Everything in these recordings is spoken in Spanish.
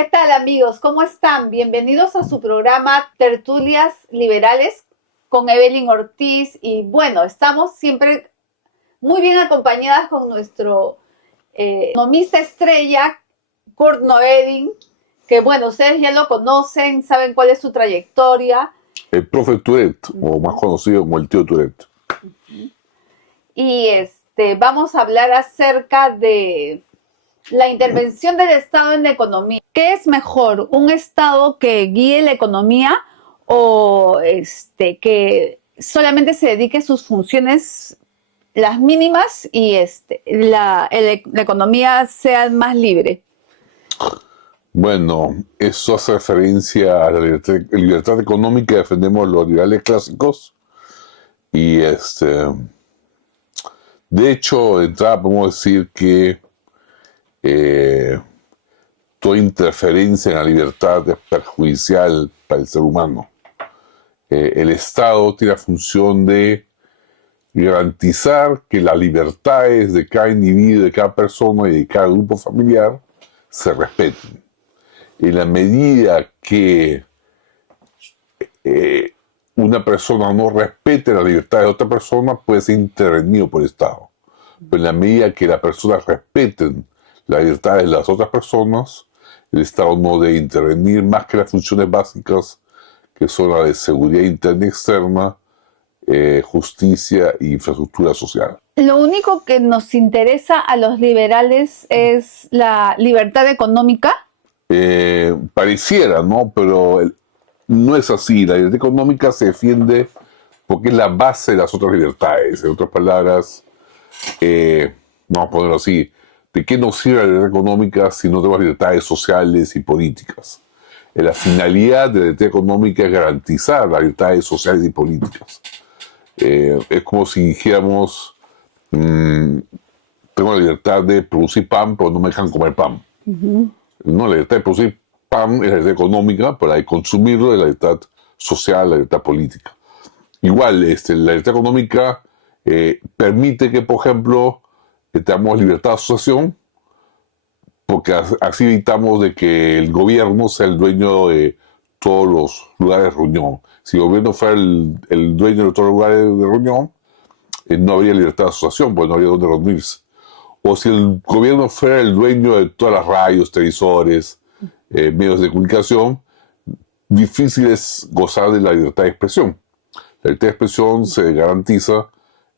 ¿Qué tal, amigos? ¿Cómo están? Bienvenidos a su programa Tertulias Liberales con Evelyn Ortiz. Y bueno, estamos siempre muy bien acompañadas con nuestro economista estrella, Kurt Noeding, que bueno, ustedes ya lo conocen, saben cuál es su trayectoria. El profe Tourette, o más conocido como el tío Tourette. Y vamos a hablar acerca de la intervención del Estado en la economía. ¿Qué es mejor? ¿Un Estado que guíe la economía o que solamente se dedique a sus funciones, las mínimas, y la economía sea más libre? Bueno, eso hace referencia a la libertad económica. Defendemos los liberales clásicos. Y de hecho, de entrada podemos decir que toda interferencia en la libertad es perjudicial para el ser humano. El Estado tiene la función de garantizar que las libertades de cada individuo, de cada persona y de cada grupo familiar se respeten. En la medida que una persona no respete la libertad de otra persona, puede ser intervenido por el Estado. Pero en la medida que las personas respeten la libertad de las otras personas, el Estado no debe intervenir más que las funciones básicas, que son las de seguridad interna y externa, justicia e infraestructura social. Lo único que nos interesa a los liberales es la libertad económica. Pareciera, ¿no? Pero no es así. La libertad económica se defiende porque es la base de las otras libertades. En otras palabras, vamos a ponerlo así, ¿de qué nos sirve la libertad económica si no tenemos libertades sociales y políticas? La finalidad de la libertad económica es garantizar las libertades sociales y políticas. Es como si dijéramos, tengo la libertad de producir pan, pero no me dejan comer pan. No, la libertad de producir pan es la libertad económica, pero la de consumirlo es la libertad social, la libertad política. Igual, la libertad económica permite que, por ejemplo, tengamos libertad de asociación, porque así evitamos de que el gobierno sea el dueño de todos los lugares de reunión. Si el gobierno fuera el dueño de todos los lugares de reunión, no habría libertad de asociación, porque no habría dónde reunirse. O si el gobierno fuera el dueño de todas las radios, televisores, medios de comunicación, difícil es gozar de la libertad de expresión. La libertad de expresión se garantiza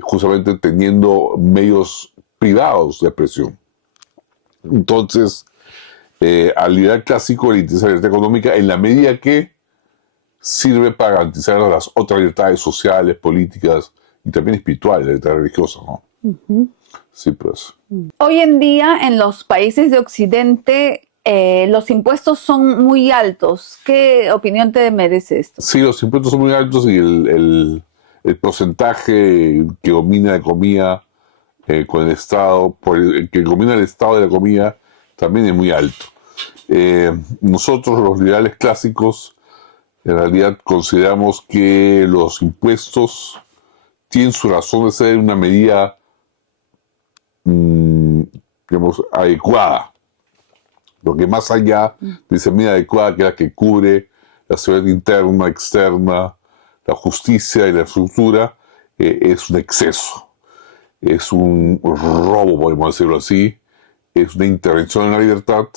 justamente teniendo medios privados de expresión. Entonces, al liberal clásico le interesa la libertad económica en la medida que sirve para garantizar las otras libertades sociales, políticas y también espirituales, la libertad religiosa, ¿no? Sí, pues. Hoy en día, en los países de Occidente, los impuestos son muy altos. ¿Qué opinión te merece esto? Sí, los impuestos son muy altos y el porcentaje que domina la economía con el Estado, que domina el Estado de la economía, también es muy alto. Nosotros, los liberales clásicos, en realidad consideramos que los impuestos tienen su razón de ser una medida digamos, adecuada, porque más allá de esa medida adecuada, que es la que cubre la seguridad interna, externa, la justicia y la infraestructura, es un exceso, es un robo, podemos decirlo así, es una intervención en la libertad,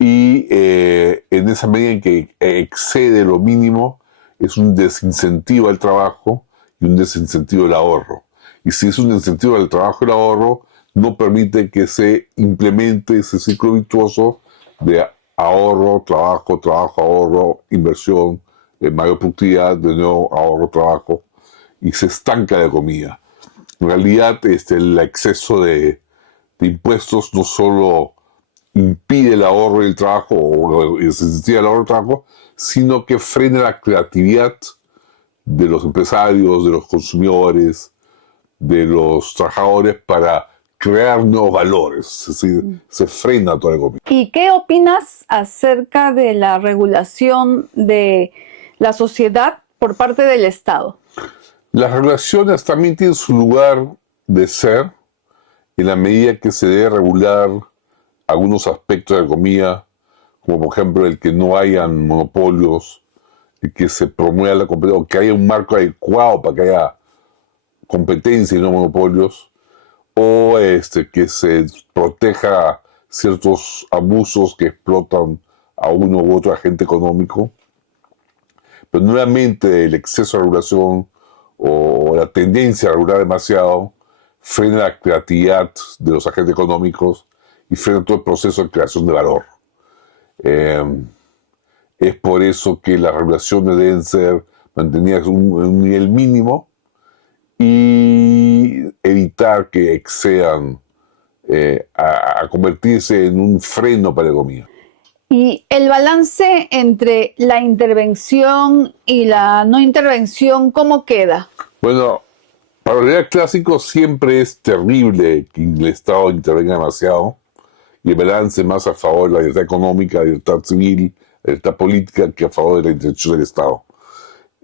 y en esa medida en que excede lo mínimo, es un desincentivo al trabajo y un desincentivo al ahorro. Y si es un incentivo al trabajo y el ahorro, no permite que se implemente ese ciclo virtuoso de ahorro, trabajo, ahorro, inversión, mayor productividad, de nuevo ahorro, trabajo, y se estanca la economía. En realidad, el exceso de impuestos no solo impide el ahorro y el trabajo, o el incentivo al ahorro y el trabajo, sino que frena la creatividad de los empresarios, de los consumidores, de los trabajadores para crear nuevos valores. Es decir, se frena toda la economía. ¿Y qué opinas acerca de la regulación de la sociedad por parte del Estado? Las regulaciones también tienen su lugar de ser en la medida que se debe regular algunos aspectos de la economía, como por ejemplo el que no hayan monopolios, el que se promueva la competencia, o que haya un marco adecuado para que haya competencia y no monopolios, o que se proteja ciertos abusos que explotan a uno u otro agente económico. Pero nuevamente el exceso de regulación o la tendencia a regular demasiado frena la creatividad de los agentes económicos y frena todo el proceso de creación de valor. Es por eso que las regulaciones deben ser mantenidas en un nivel mínimo y evitar que excedan a convertirse en un freno para la economía. Y el balance entre la intervención y la no intervención, ¿cómo queda? Bueno, para los liberales clásicos siempre es terrible que el Estado intervenga demasiado y el balance más a favor de la libertad económica, la libertad civil, la libertad política que a favor de la intervención del Estado.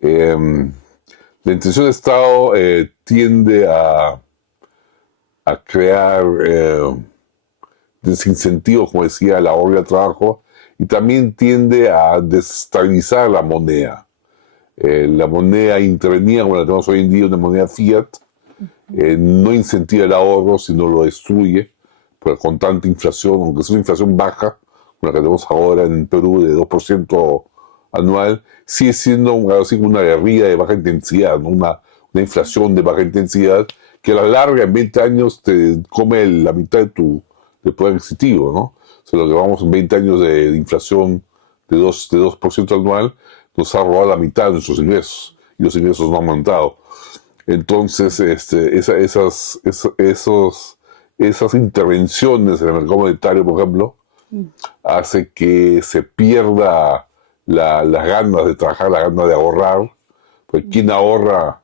La intervención del Estado tiende a crear desincentivos, como decía, al ahorro y al trabajo, y también tiende a desestabilizar la moneda. La moneda intervenida, como la tenemos hoy en día, una moneda fiat, no incentiva el ahorro, sino lo destruye, porque con tanta inflación, aunque es una inflación baja, como la que tenemos ahora en Perú de 2% anual, sigue siendo una guerrilla de baja intensidad, ¿no? Una inflación de baja intensidad que a la larga, en 20 años, te come la mitad de tu poder adquisitivo, ¿no? O sea, lo que vamos en 20 años de inflación de 2% anual, nos ha robado la mitad de nuestros ingresos, y los ingresos no han aumentado. Entonces, esas intervenciones en el mercado monetario, por ejemplo, hace que se pierda las ganas de trabajar, las ganas de ahorrar. Porque ¿quién ahorra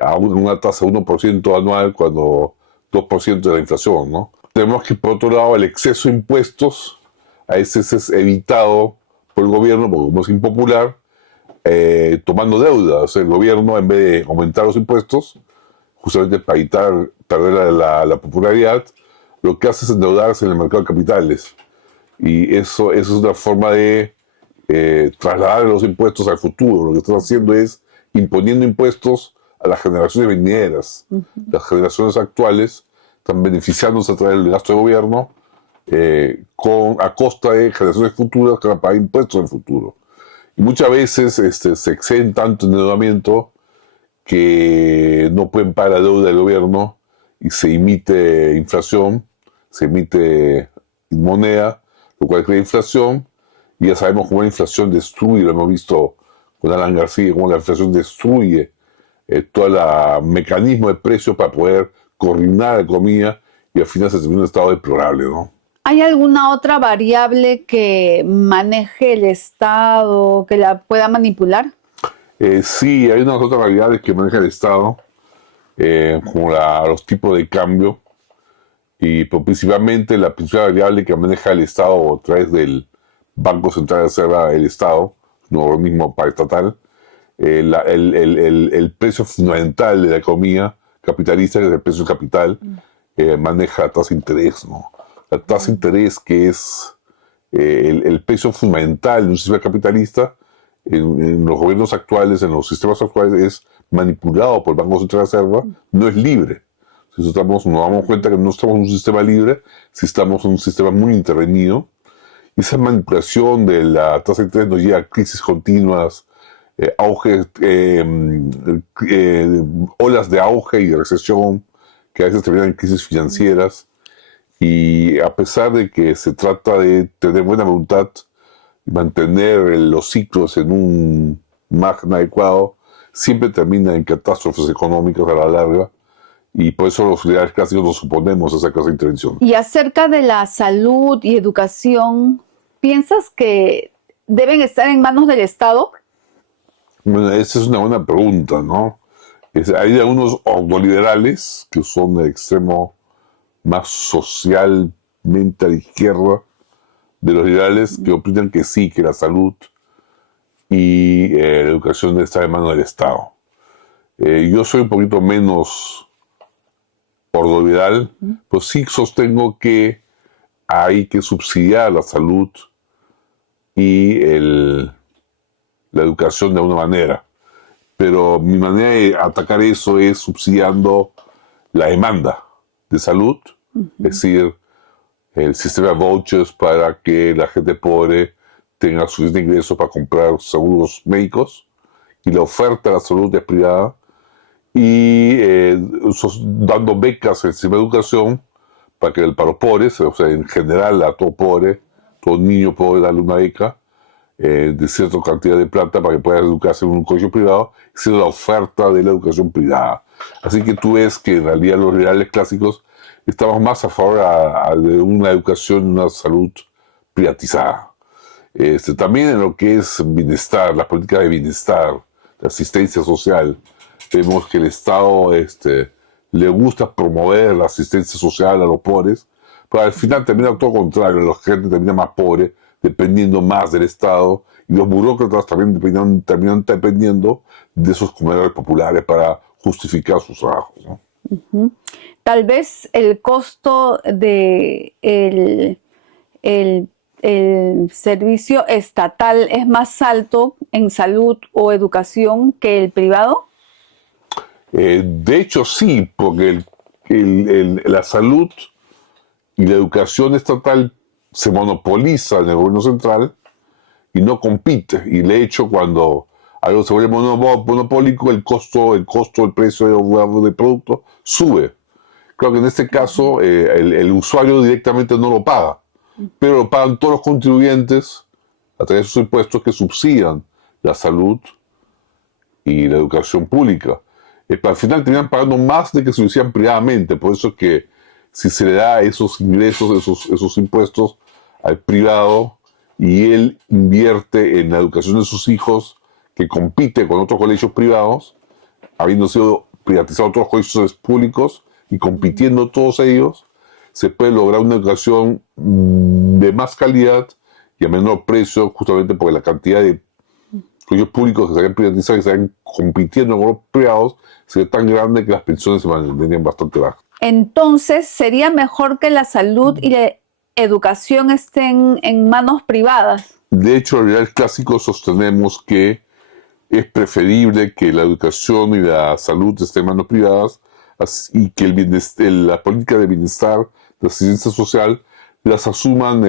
a una tasa de 1% anual cuando 2% de la inflación, ¿no? Tenemos que, por otro lado, el exceso de impuestos a veces es evitado por el gobierno, porque como es impopular, tomando deuda. O sea, el gobierno, en vez de aumentar los impuestos, justamente para evitar perder la popularidad, lo que hace es endeudarse en el mercado de capitales. Y eso es una forma de trasladar los impuestos al futuro. Lo que están haciendo es imponiendo impuestos a las generaciones venideras. Las generaciones actuales están beneficiándose a través del gasto de gobierno a costa de generaciones futuras que van a pagar impuestos en el futuro. Y muchas veces se exceden tanto en endeudamiento que no pueden pagar la deuda del gobierno y se emite inflación, se emite moneda, lo cual crea inflación, y ya sabemos cómo la inflación destruye, lo hemos visto con Alan García, cómo la inflación destruye todo el mecanismo de precios para poder coordinar la economía y al final se termina en un estado deplorable, ¿no? ¿Hay alguna otra variable que maneje el Estado, que la pueda manipular? Sí, hay unas otras variables que maneja el Estado, como los tipos de cambio, y principalmente la principal variable que maneja el Estado a través del Banco Central de Reserva del Estado, un organismo paraestatal, el precio fundamental de la economía capitalista, que es el precio del capital, maneja la tasa de interés, ¿no? La tasa de interés, que es el precio fundamental de un sistema capitalista, en los gobiernos actuales, en los sistemas actuales, es manipulado por el Banco Central de Reserva, no es libre. Si nos damos cuenta que no estamos en un sistema libre, si estamos en un sistema muy intervenido. Y esa manipulación de la tasa de interés nos lleva a crisis continuas, olas de auge y de recesión, que a veces terminan en crisis financieras. Y a pesar de que se trata de tener buena voluntad y mantener los ciclos en un margen adecuado, siempre termina en catástrofes económicas a la larga. Y por eso los liberales clásicos nos oponemos a esa clase de intervención. Y acerca de la salud y educación, ¿piensas que deben estar en manos del Estado? Bueno, esa es una buena pregunta, ¿no? Hay algunos ordoliberales que son del extremo más socialmente a la izquierda de los liberales, que opinan que sí, que la salud y la educación debe estar en manos del Estado. Yo soy un poquito menos ordoliberal, pues sí sostengo que hay que subsidiar la salud y la educación de alguna manera. Pero mi manera de atacar eso es subsidiando la demanda de salud, es decir, el sistema de vouchers para que la gente pobre tenga suficiente ingreso para comprar seguros médicos, y la oferta de la salud es privada, y dando becas en el sistema de educación para los pobres, o sea, en general a todo pobre, todo niño pobre darle una beca de cierta cantidad de plata para que pueda educarse en un colegio privado, siendo la oferta de la educación privada. Así que tú ves que en realidad los liberales clásicos estamos más a favor de una educación y una salud privatizada. También en lo que es bienestar, las políticas de bienestar, la asistencia social, vemos que el Estado le gusta promover la asistencia social a los pobres, pero al final termina todo lo contrario, la gente termina más pobre, dependiendo más del Estado, y los burócratas también terminan dependiendo de esos comedores populares para justificar sus trabajos, ¿no? Tal vez el costo de el servicio estatal es más alto en salud o educación que el privado. De hecho, sí, porque la salud y la educación estatal se monopoliza en el gobierno central y no compite. Y de hecho, cuando algo se vuelve monopólico, el costo, el precio del producto sube. Creo que en este caso el usuario directamente no lo paga, pero lo pagan todos los contribuyentes a través de sus impuestos que subsidian la salud y la educación pública. Al final terminan pagando más de que si lo hicieran privadamente. Por eso es que si se le da esos ingresos, esos impuestos al privado y él invierte en la educación de sus hijos, que compite con otros colegios privados, habiendo sido privatizados otros colegios públicos y compitiendo todos ellos, se puede lograr una educación de más calidad y a menor precio, justamente porque la cantidad de colegios públicos que se hayan privatizado y se hayan compitiendo con los privados sería tan grande que las pensiones se mantendrían bastante bajas. Entonces, ¿sería mejor que la salud y la educación estén en manos privadas? De hecho, en realidad clásico sostenemos que es preferible que la educación y la salud estén en manos privadas y que la política de bienestar, de asistencia social, las asuman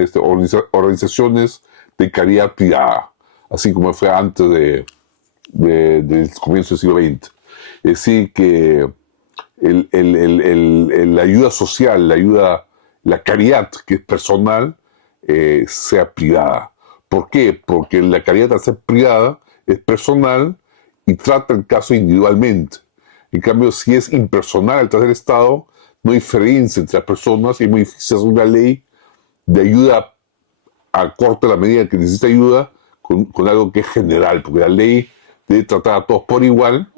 organizaciones de caridad privada, así como fue antes del comienzo del siglo XX. Es decir, que la ayuda social, la caridad que es personal, sea privada. ¿Por qué? Porque la caridad, al ser privada, es personal y trata el caso individualmente. En cambio, si es impersonal al tratar el Estado, no hay diferencia entre las personas y es muy difícil hacer una ley de ayuda a corte de la medida que necesita ayuda con algo que es general, porque la ley debe tratar a todos por igual,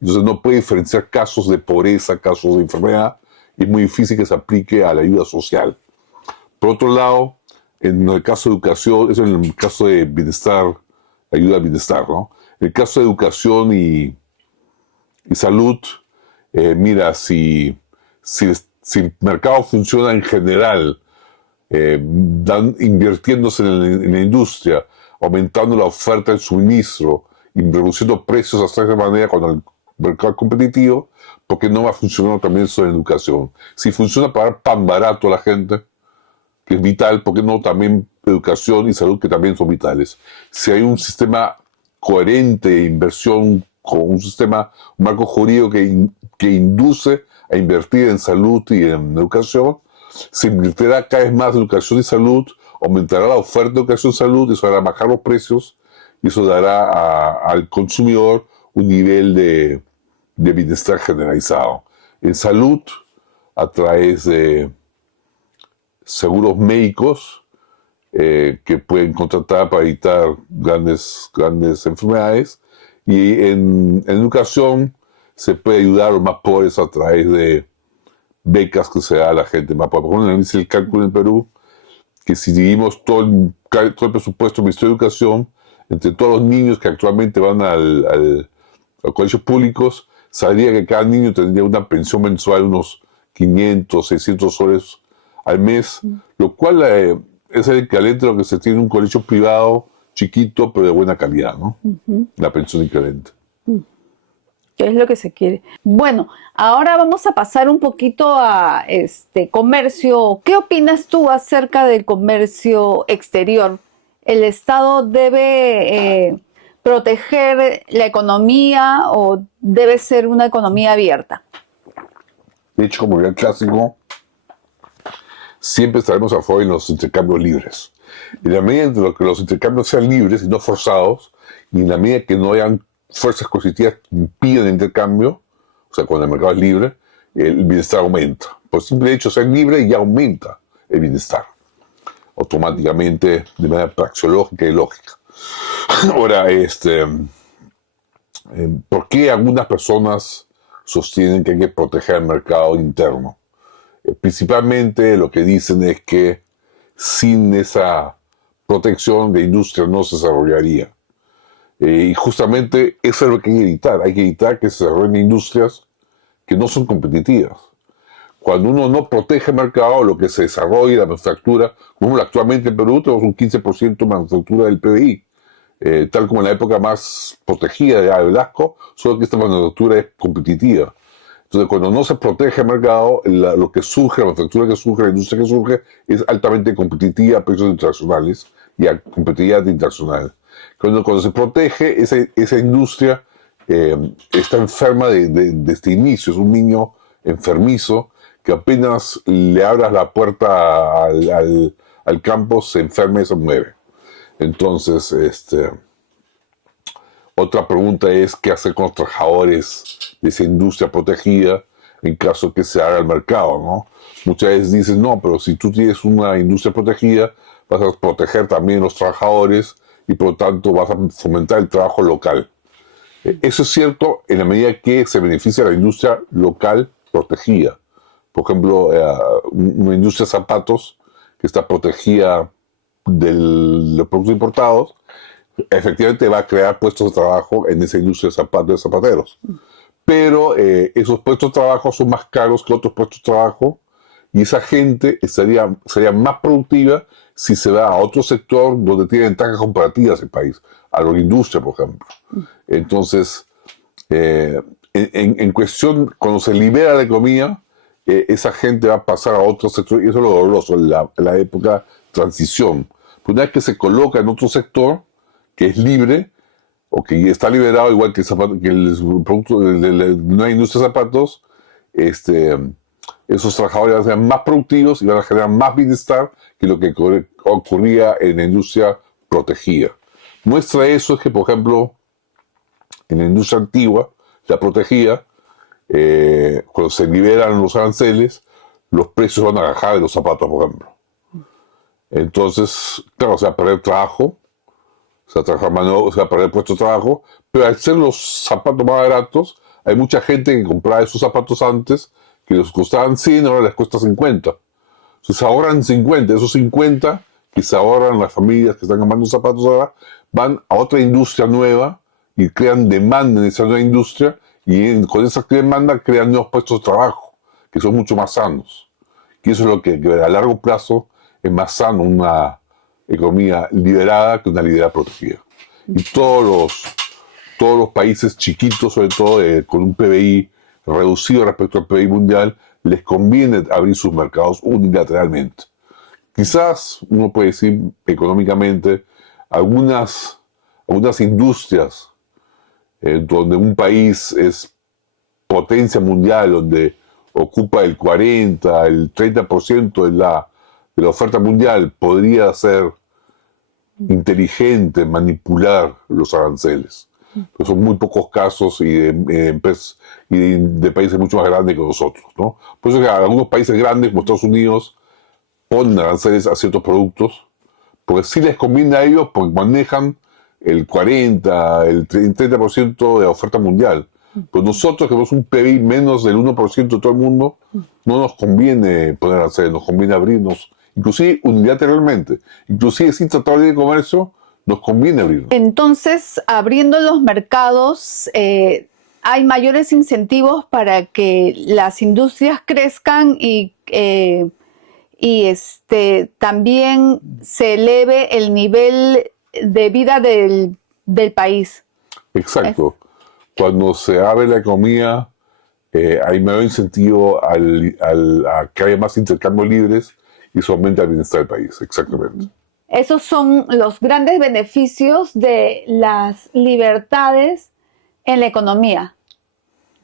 entonces no puede diferenciar casos de pobreza, casos de enfermedad, y es muy difícil que se aplique a la ayuda social. Por otro lado, en el caso de educación, eso en el caso de bienestar, ayuda al bienestar, ¿no? En el caso de educación y salud, mira, si el mercado funciona en general, invirtiéndose en la industria, aumentando la oferta del suministro y reduciendo precios hasta de manera con el mercado competitivo, porque no va a funcionar también eso en educación. Si funciona para dar pan barato a la gente, que es vital, ¿por qué no también educación y salud, que también son vitales? Si hay un sistema coherente de inversión, con un marco jurídico que induce a invertir en salud y en educación, se invertirá cada vez más en educación y salud, aumentará la oferta de educación y salud, eso hará bajar los precios y eso dará al consumidor un nivel de bienestar generalizado. En salud, a través de seguros médicos que pueden contratar para evitar grandes enfermedades, y en educación se puede ayudar a los más pobres a través de becas que se da a la gente más pobre. Por ejemplo, dice el cálculo en Perú que si dividimos todo el presupuesto del Ministerio de Educación entre todos los niños que actualmente van a colegios públicos, sabría que cada niño tendría una pensión mensual de unos 500, 600 soles al mes, lo cual es el equivalente a lo que se tiene en un colegio privado chiquito, pero de buena calidad, ¿no? La pensión equivalente. ¿Qué es lo que se quiere? Bueno, ahora vamos a pasar un poquito a comercio. ¿Qué opinas tú acerca del comercio exterior? ¿El Estado debe proteger la economía o debe ser una economía abierta? De hecho, como bien clásico, siempre estaremos a favor de los intercambios libres. En la medida en que los intercambios sean libres y no forzados, y en la medida que no hayan fuerzas coercitivas que impidan el intercambio, o sea, cuando el mercado es libre, el bienestar aumenta. Por simple hecho de ser libre ya aumenta el bienestar, automáticamente, de manera praxeológica y lógica. Ahora, ¿por qué algunas personas sostienen que hay que proteger el mercado interno? Principalmente lo que dicen es que sin esa protección la industria no se desarrollaría. Y justamente eso es lo que hay que evitar. Hay que evitar que se desarrollen industrias que no son competitivas. Cuando uno no protege el mercado, lo que se desarrolla, la manufactura, como actualmente en Perú tenemos un 15% de manufactura del PBI, tal como en la época más protegida de Velasco, solo que esta manufactura es competitiva. Entonces, cuando no se protege el mercado, lo que surge, la manufactura que surge, la industria que surge, es altamente competitiva a precios internacionales y a competitividad internacional. Cuando se protege, esa industria está enferma de este inicio. Es un niño enfermizo que apenas le abras la puerta al campo, se enferma y se muere. Entonces, otra pregunta es qué hacer con los trabajadores de esa industria protegida en caso que se haga el mercado, ¿no? Muchas veces dicen, no, pero si tú tienes una industria protegida, vas a proteger también los trabajadores y por lo tanto vas a fomentar el trabajo local. Eso es cierto en la medida que se beneficia a la industria local protegida. Por ejemplo, una industria de zapatos que está protegida de los productos importados, efectivamente va a crear puestos de trabajo en esa industria de zapatos de zapateros. Pero esos puestos de trabajo son más caros que otros puestos de trabajo y esa gente sería más productiva si se va a otro sector donde tiene ventajas comparativas el país, a la industria, por ejemplo. Entonces, en cuestión, cuando se libera la economía, esa gente va a pasar a otro sector y eso es lo doloroso, la época transición. Pues una vez que se coloca en otro sector, que es libre, o que está liberado, igual que el producto de una industria de zapatos, esos trabajadores van a ser más productivos y van a generar más bienestar que lo que ocurría en la industria protegida. Muestra eso es que, por ejemplo, en la industria antigua, la protegida, cuando se liberan los aranceles, los precios van a bajar de los zapatos, por ejemplo. Entonces, claro, se va a perder trabajo, se va a perder puesto de trabajo, pero al ser los zapatos más baratos, hay mucha gente que compraba esos zapatos antes que les costaban 100, ahora les cuesta 50. Entonces se ahorran 50, esos 50 que se ahorran las familias que están comprando zapatos ahora, van a otra industria nueva y crean demanda en esa nueva industria y con esa demanda crean nuevos puestos de trabajo que son mucho más sanos. Y eso es lo que a largo plazo es más sano una economía liberada que una libertad protegida. Y todos los países chiquitos, sobre todo con un PBI reducido respecto al PBI mundial, les conviene abrir sus mercados unilateralmente. Quizás uno puede decir económicamente algunas industrias donde un país es potencia mundial, donde ocupa el 40, el 30% de la oferta mundial, podría ser inteligente manipular los aranceles. Pero son muy pocos casos y de países mucho más grandes que nosotros, ¿no? Por eso que algunos países grandes como Estados Unidos ponen aranceles a ciertos productos, porque sí les conviene a ellos porque manejan el 40, el 30% de la oferta mundial. Pero nosotros, que tenemos un PIB menos del 1% de todo el mundo, no nos conviene poner aranceles, nos conviene abrirnos, inclusive unilateralmente, inclusive sin tratado de libre comercio, nos conviene abrirnos. Entonces, abriendo los mercados, hay mayores incentivos para que las industrias crezcan y y también se eleve el nivel de vida del país. Exacto. Cuando se abre la economía, hay mayor incentivo a que haya más intercambios libres y eso aumenta el bienestar del país. Exactamente. Esos son los grandes beneficios de las libertades en la economía.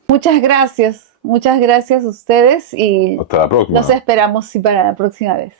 Muchas gracias a ustedes y Hasta la próxima. los esperamos para la próxima vez.